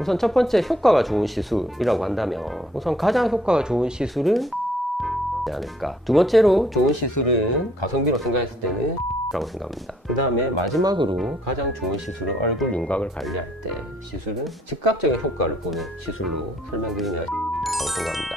우선 첫 번째 효과가 좋은 시술이라고 한다면 우선 가장 효과가 좋은 시술은 않을까. 두 번째로 좋은 시술은 가성비로 생각했을 때는 라고 생각합니다. 그 다음에 마지막으로 가장 좋은 시술은 얼굴 윤곽을 관리할 때 시술은 즉각적인 효과를 보는 시술로 설명드리면 라고 생각합니다.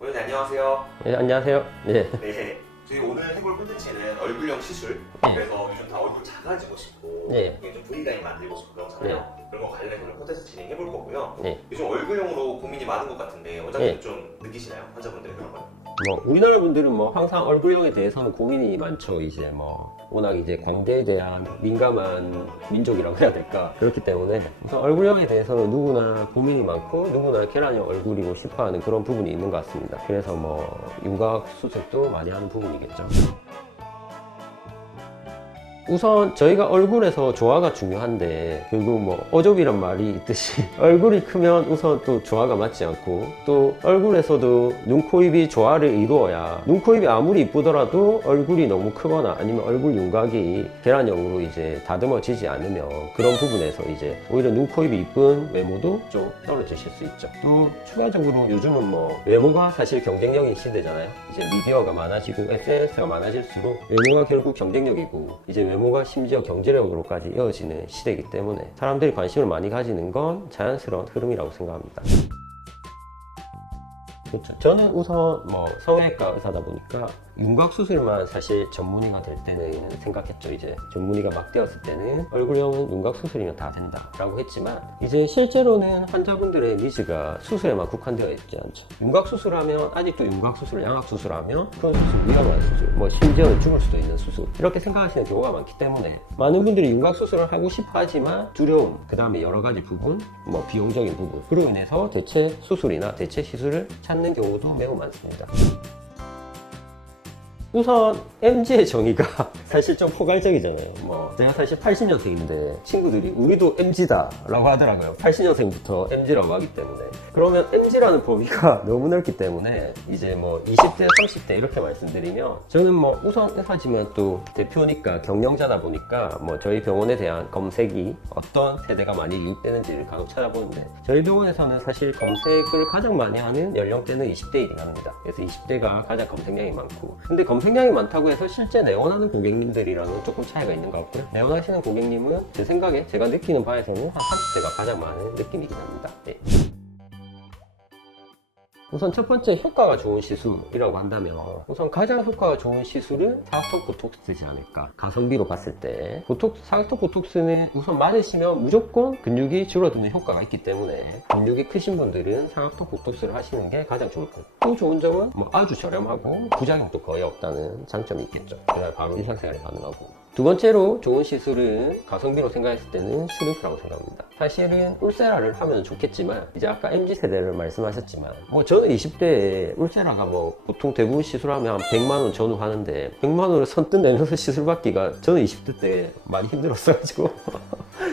네, 안녕하세요. 네, 안녕하세요. 네. 네, 저희 오늘 해볼 콘텐츠는 얼굴형 시술. 네. 그래서 요즘 다 얼굴 작아지고 싶고 네. 좀 V라인 만들고 싶고 그렇잖아요. 그런 거 관련해서 오늘 콘텐츠 진행해볼 거고요. 네. 요즘 얼굴형으로 고민이 많은 것 같은데 원장님 네. 좀 느끼시나요? 환자분들이 그런 거? 우리나라 분들은 항상 얼굴형에 대해서는 고민이 많죠. 이제 워낙 이제 광대에 대한 민감한 민족이라고 해야 될까. 그렇기 때문에 우선 얼굴형에 대해서는 누구나 고민이 많고 누구나 계란형 얼굴이고 싶어 하는 그런 부분이 있는 것 같습니다. 그래서 윤곽 수술도 많이 하는 부분이겠죠. 우선 저희가 얼굴에서 조화가 중요한데 결국 어조비란 말이 있듯이 얼굴이 크면 우선 또 조화가 맞지 않고 또 얼굴에서도 눈, 코, 입이 조화를 이루어야 눈, 코, 입이 아무리 이쁘더라도 얼굴이 너무 크거나 아니면 얼굴 윤곽이 계란형으로 이제 다듬어지지 않으면 그런 부분에서 이제 오히려 눈, 코, 입이 이쁜 외모도 좀 떨어지실 수 있죠. 또 추가적으로 요즘은 외모가 사실 경쟁력인 시대잖아요. 이제 미디어가 많아지고 SNS가 많아질수록 외모가 결국 경쟁력이고 이제 외모가 심지어 경제력으로까지 이어지는 시대이기 때문에 사람들이 관심을 많이 가지는 건 자연스러운 흐름이라고 생각합니다. 그렇죠. 저는 우선 성형외과 의사다 보니까 윤곽 수술만 사실 전문의가 될 때는 생각했죠. 이제 전문의가 막 되었을 때는 얼굴형은 윤곽 수술이면 다 된다 라고 했지만 이제 실제로는 환자분들의 니즈가 수술에만 국한되어 있지 않죠. 윤곽 수술하면 아직도 윤곽 수술, 양악 수술하면 그건 수술 위험한 수술, 심지어는 죽을 수도 있는 수술 이렇게 생각하시는 경우가 많기 때문에 많은 분들이 윤곽 수술을 하고 싶어 하지만 두려움, 그 다음에 여러 가지 부분, 비용적인 부분 그로 인해서 대체 수술이나 대체 시술을 찾는 경우도 매우 많습니다. 우선 MZ의 정의가 사실 좀 포괄적이잖아요. 제가 사실 80년생인데 친구들이 우리도 MZ다 라고 하더라고요. 80년생부터 MZ라고 하기 때문에. 그러면 MZ라는 범위가 너무 넓기 때문에 이제 20대, 30대 이렇게 말씀드리면 저는 우선 의사지만 또 대표니까 경영자다 보니까 저희 병원에 대한 검색이 어떤 세대가 많이 유입되는지를 간혹 찾아보는데 저희 병원에서는 사실 검색을 가장 많이 하는 연령대는 20대이긴 합니다. 그래서 20대가 가장 검색량이 많고 근데 검색량이 많다고 해서 실제 내원하는 고객님들이랑은 조금 차이가 있는 것 같고요. 내원하시는 고객님은 제 생각에 제가 느끼는 바에서는 한 30대가 가장 많은 느낌이긴 합니다. 네. 우선 첫 번째 효과가 좋은 시술이라고 한다면 우선 가장 효과가 좋은 시술은 사각턱 보톡스이지 않을까. 가성비로 봤을 때 사각턱 보톡스는 우선 맞으시면 무조건 근육이 줄어드는 효과가 있기 때문에 근육이 크신 분들은 사각턱 보톡스를 하시는 게 가장 좋을 거예요. 또 좋은 점은 아주 저렴하고 부작용도 거의 없다는 장점이 있겠죠. 그날 바로 일상생활이 가능하고. 두 번째로 좋은 시술은 가성비로 생각했을 때는 슈링크라고 생각합니다. 사실은 울세라를 하면 좋겠지만 이제 아까 MZ세대를 말씀하셨지만 저는 20대에 울세라가 보통 대부분 시술하면 한 100만원 전후 하는데 100만원을 선뜻 내면서 시술 받기가 저는 20대 때 많이 힘들었어가지고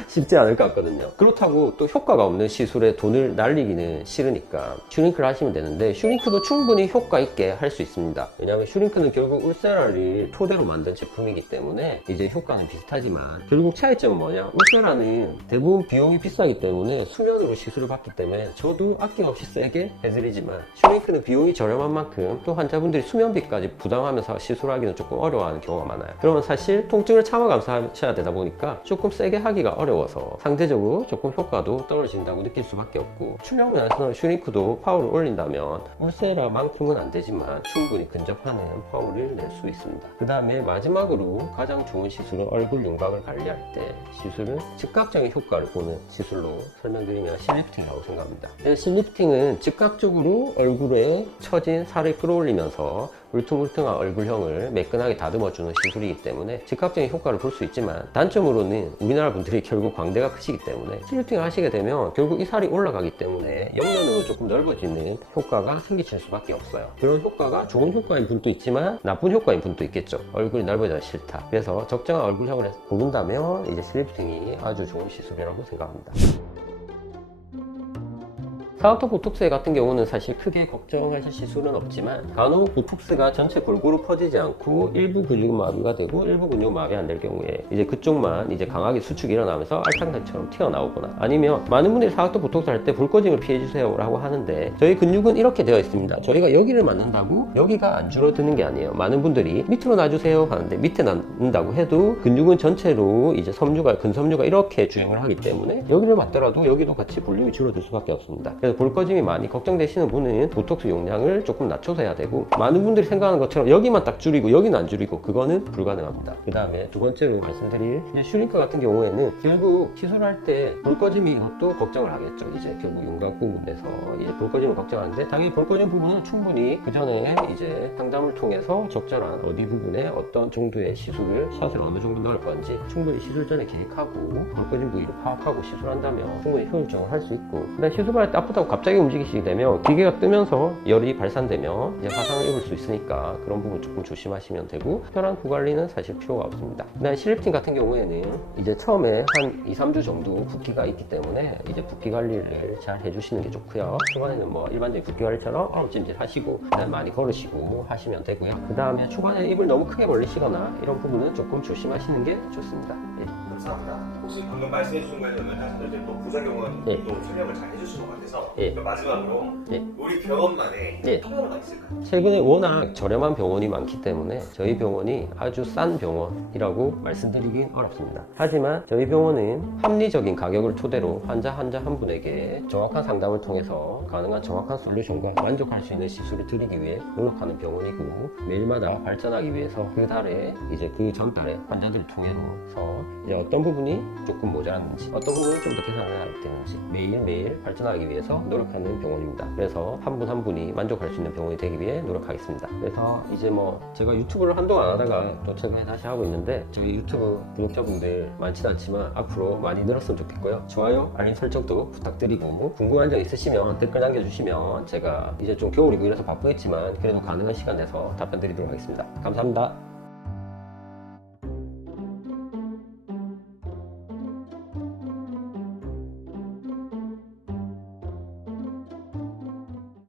쉽지 않을 것 같거든요. 그렇다고 또 효과가 없는 시술에 돈을 날리기는 싫으니까 슈링크를 하시면 되는데 슈링크도 충분히 효과 있게 할 수 있습니다. 왜냐하면 슈링크는 결국 울세라를 토대로 만든 제품이기 때문에 이제 효과는 비슷하지만 결국 차이점은 뭐냐? 울세라는 대부분 비용이 비싸기 때문에 수면으로 시술을 받기 때문에 저도 아낌없이 세게 해드리지만 슈링크는 비용이 저렴한 만큼 또 환자분들이 수면비까지 부담하면서 시술하기는 조금 어려워하는 경우가 많아요. 그러면 사실 통증을 참아 감수하셔야 되다 보니까 조금 세게 하기가 어려워서 상대적으로 조금 효과도 떨어진다고 느낄 수밖에 없고 출력 면에서는 슈링크도 파워를 올린다면 울세라만큼은 안 되지만 충분히 근접하는 파워를 낼 수 있습니다. 그 다음에 마지막으로 가장 좋은 시술은 얼굴 윤곽을 관리할 때 시술은 즉각적인 효과를 보는 시술로 설명드리면 실리프팅이라고 생각합니다. 실리프팅은 즉각적으로 얼굴에 처진 살을 끌어올리면서 울퉁불퉁한 얼굴형을 매끈하게 다듬어주는 시술이기 때문에 즉각적인 효과를 볼 수 있지만 단점으로는 우리나라 분들이 결국 광대가 크시기 때문에 실리프팅을 하시게 되면 결국 이 살이 올라가기 때문에 옆면으로 조금 넓어지는 효과가 생기실 수밖에 없어요. 그런 효과가 좋은 효과인 분도 있지만 나쁜 효과인 분도 있겠죠. 얼굴이 넓어져야 싫다. 그래서 적정한 얼굴형을 고른다면 이제 실리프팅이 아주 좋은 시술이라고 생각합니다. 사각턱 보톡스 같은 경우는 사실 크게 걱정하실 시술은 없지만 간혹 보톡스가 전체 골고루 퍼지지 않고 일부 근육 마비가 되고 일부 근육 마비 안 될 경우에 이제 그쪽만 이제 강하게 수축이 일어나면서 알탕단처럼 튀어나오거나 아니면 많은 분들이 사각턱 보톡스 할 때 볼꺼짐을 피해주세요 라고 하는데 저희 근육은 이렇게 되어 있습니다. 저희가 여기를 맞는다고 여기가 안 줄어드는 게 아니에요. 많은 분들이 밑으로 놔주세요 하는데 밑에 놔는다고 해도 근육은 전체로 이제 섬유가 근섬유가 이렇게 주행을 하기 때문에 여기를 맞더라도 여기도 같이 볼륨이 줄어들 수밖에 없습니다. 그래서 볼꺼짐이 많이 걱정되시는 분은 보톡스 용량을 조금 낮춰서 해야 되고 많은 분들이 생각하는 것처럼 여기만 딱 줄이고 여기는 안 줄이고 그거는 불가능합니다. 그 다음에 두 번째로 말씀드릴 이제 슈링크 같은 경우에는 결국 시술할 때 볼꺼짐이 이것도 걱정을 하겠죠. 이제 결국 윤곽 부분에서 이제 볼꺼짐을 걱정하는데 당연히 볼꺼짐 부분은 충분히 그 전에 이제 상담을 통해서 적절한 어디 부분에 어떤 정도의 시술을 샷을 어느 정도 넣을 건지 충분히 시술 전에 계획하고 볼꺼짐 부위를 파악하고 시술한다면 충분히 효율적으로 할 수 있고 근데 시술할 때 아프다고 갑자기 움직이시게 되면 기계가 뜨면서 열이 발산되면 이제 화상을 입을 수 있으니까 그런 부분 조금 조심하시면 되고 특별한 구관리는 사실 필요가 없습니다. 그다음 실리프팅 같은 경우에는 이제 처음에 한 2-3주 정도 붓기가 있기 때문에 이제 붓기 관리를 잘 해주시는 게 좋고요. 초반에는 뭐 일반적인 붓기 관리처럼 찜질 하시고 그다음 많이 걸으시고 하시면 되고요. 그 다음에 초반에 입을 너무 크게 벌리시거나 이런 부분은 조금 조심하시는 게 좋습니다. 예. 감사합니다. 혹시 방금 말씀해 주신 거에 대해서 이제 또 부작용은 예. 또 설명을 잘 해주신 것 같아서 예. 그럼 마지막으로 예. 우리 병원만의 예. 편화가 있을까요? 최근에 워낙 저렴한 병원이 많기 때문에 저희 병원이 아주 싼 병원이라고 말씀드리긴 어렵습니다. 하지만 저희 병원은 합리적인 가격을 토대로 환자 한 분에게 정확한 상담을 통해서 가능한 정확한 솔루션과 만족할 수 있는 시술을 드리기 위해 노력하는 병원이고 매일마다 발전하기 위해서 그 달에 이제 그 전달에 환자들을 통해서 이제 어떤 부분이 조금 모자랐는지 어떤 부분을 좀 더 개선을 해야 되는지 매일매일 발전하기 위해서 노력하는 병원입니다. 그래서 한 분 한 분이 만족할 수 있는 병원이 되기 위해 노력하겠습니다. 그래서 이제 뭐 제가 유튜브를 한동안 안 하다가 또 최근에 다시 하고 있는데 저희 유튜브 구독자분들 많진 않지만 앞으로 많이 늘었으면 좋겠고요. 좋아요, 알림 설정도 부탁드리고 궁금한 점 있으시면 댓글 남겨주시면 제가 이제 좀 겨울이고 이래서 바쁘겠지만 그래도 가능한 시간 내서 답변 드리도록 하겠습니다. 감사합니다.